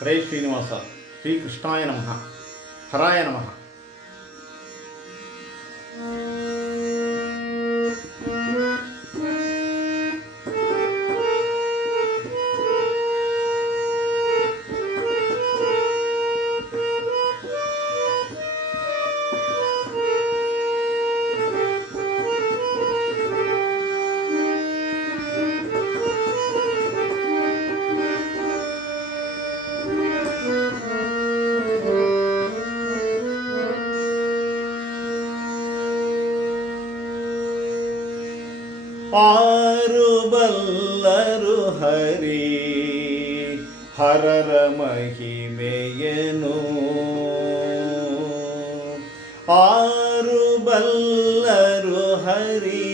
ಹರೇ ಶ್ರೀನಿವಾಸ. ಶ್ರೀಕೃಷ್ಣಾಯ ನಮಃ. ಹರಾಯ ನಮಃ. ಆರು ಬಲ್ಲರು ಹರಿ ಹರರ ಮಹಿಮೆಯನು. ಆರು ಬಲ್ಲರು ಹರಿ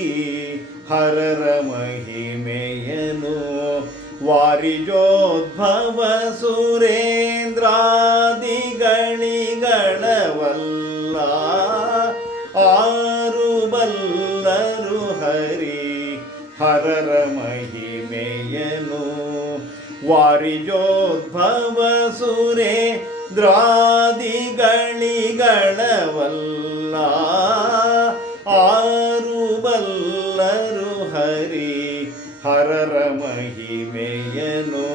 ಹರರ ಮಹಿಮೆಯನು. ವಾರಿಜೋದ್ಭವ ಸುರೇಂದ್ರಾದಿಗಳಿಗಳವಲ್ಲ. ಆರು ಬಲ್ಲರು ಹರಿ ಹರರ ಮಹಿಮೆಯನು. ವಾರಿಜೋದ್ಭವ ಸುರೇಂದ್ರಾದಿಗಳಿಗಳವಲ್ಲ. ಆರು ಬಲ್ಲರು ಹರಿ ಹರರ ಮಹಿಮೆಯನು.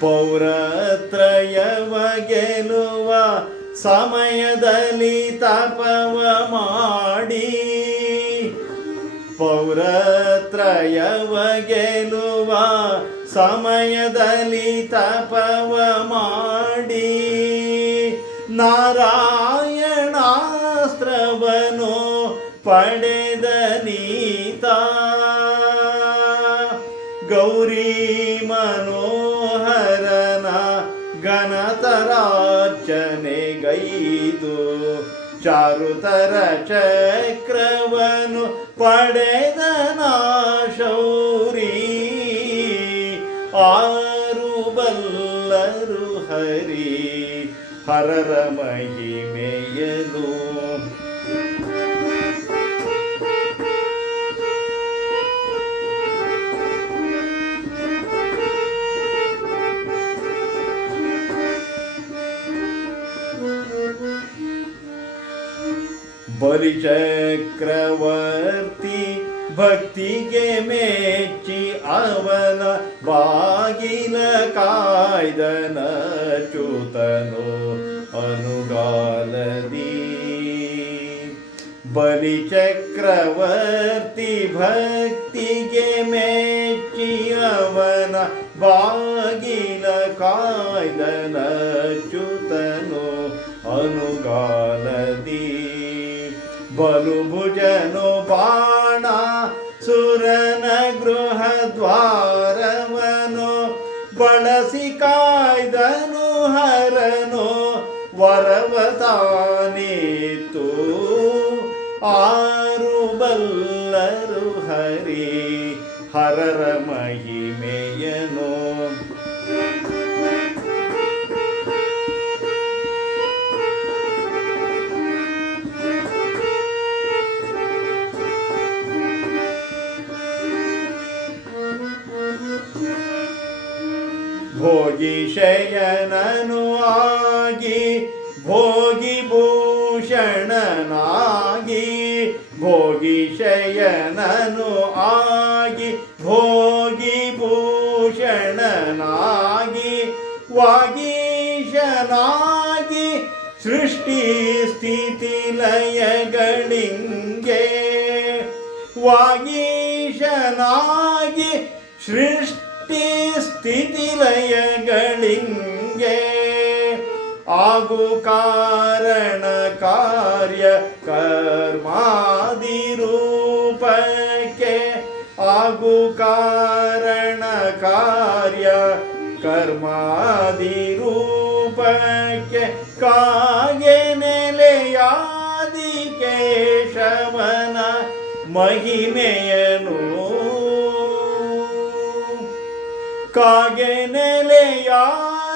ಪೌರತ್ರಯವ ಗೆಲುವ ಸಮಯದಲ್ಲಿ ತಪವ ಮಾಡಿ. ಪೌರತ್ರಯವ ಗೆಲುವ ಸಮಯದಲ್ಲಿ ತಪವ ಮಾಡಿ. ನಾರಾಯಣಾಸ್ತ್ರವನು ಪಡೆದ ನೀತ. ಗೌರಿ ಮನೋಹರನ ಘನತರಾರ್ಚನೆಗೈದು. ಚಾರುತರ ಚಕ್ರವನು ಪಡೆದ ಶೌರಿ. ಆರು ಬಲ್ಲರು ಹರಿ ಹರರ ಮಹಿಮೆಯನು. ಬಲಿಚಕ್ರವರ್ತಿ ಭಕ್ತಿಗೆ ಮೆಚ್ಚಿ ಅವನ ಬಾಗಿಲ ಕಾಯ್ದನಚ್ಯುತನು ಅನುಗಾಲದಿ. ಬಲಿಚಕ್ರವರ್ತಿ ಭಕ್ತಿಗೆ ಮೆಚ್ಚಿ ಅವನ ಬಾಗಿಲ ಕಾಯ್ದನಚ್ಯುತನು ಅನುಗಾಲದಿ. ಬಲುಭುಜನು ಬಾಣ ಸುರನ ಗೃಹ ದ್ವಾರವನು ಬಳಸಿ ಕಾಯ್ದನು ಹರನು ವರವತಾನಿತು. ಆರು ಬಲ್ಲರು ಹರಿ ಹರರ ಮಹಿಮೆಯನು. ಭೋಗಿ ಶಯನನು ಆಗಿ ಭೋಗಿ ಭೂಷಣನಾಗಿ. ಭೋಗಿ ಶಯನನು ಆಗಿ ಭೋಗಿ ಭೂಷಣನಾಗಿ. ವಾಗೀಶನಾಗಿ ಸೃಷ್ಟಿ ಸ್ಥಿತಿ ಲಯಗಳಿಂಗೆ. ವಾಗೀಶನಾಗಿ ಸೃಷ್ಟಿ ಸ್ಥಿತಿ ಲಯಗಳಿಂಗೆ. ಆಗು ಕಾರಣ ಕಾರ್ಯ ಕರ್ಮಾದಿ ರೂಪಕ್ಕೆ. ಆಗು ಕಾರಣ ಕಾರ್ಯ ಕರ್ಮಾದಿ ರೂಪಕ್ಕೆ. ಕಾಗೆ ನೆಲೆಯಾದಿ ಕೇಶವನ ಮಹಿಮೆಯನು. ಕಾಗೆ ನೆಲೆಯಾದಿ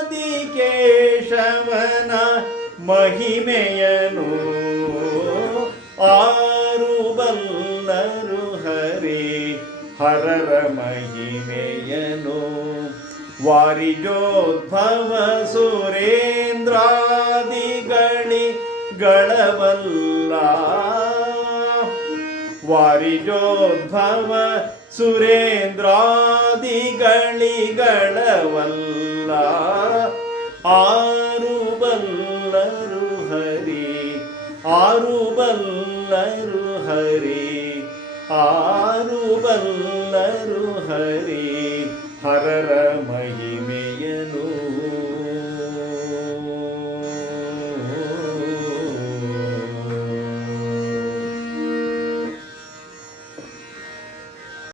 ಕೇಶವನ ಮಹಿಮೆಯನು ಆರು ಬಲ್ಲರು ಹರಿ ಹರರ ಮಹಿಮೆಯನು. ವಾರಿಜೋದ್ಭವ ಸುರೇಂದ್ರಾದಿಗಳಿಗಳವಲ್ಲ ವಾರಿಜೋದ್ಭವ ಸುರೇಂದ್ರಾದಿಗಳಿಗಳವಲ್ಲ ಆರು ಬಲ್ಲರು ಹರಿ ಆರು ಬಲ್ಲರು ಹರಿ ಆರು ಬಲ್ಲರು ಹರಿ.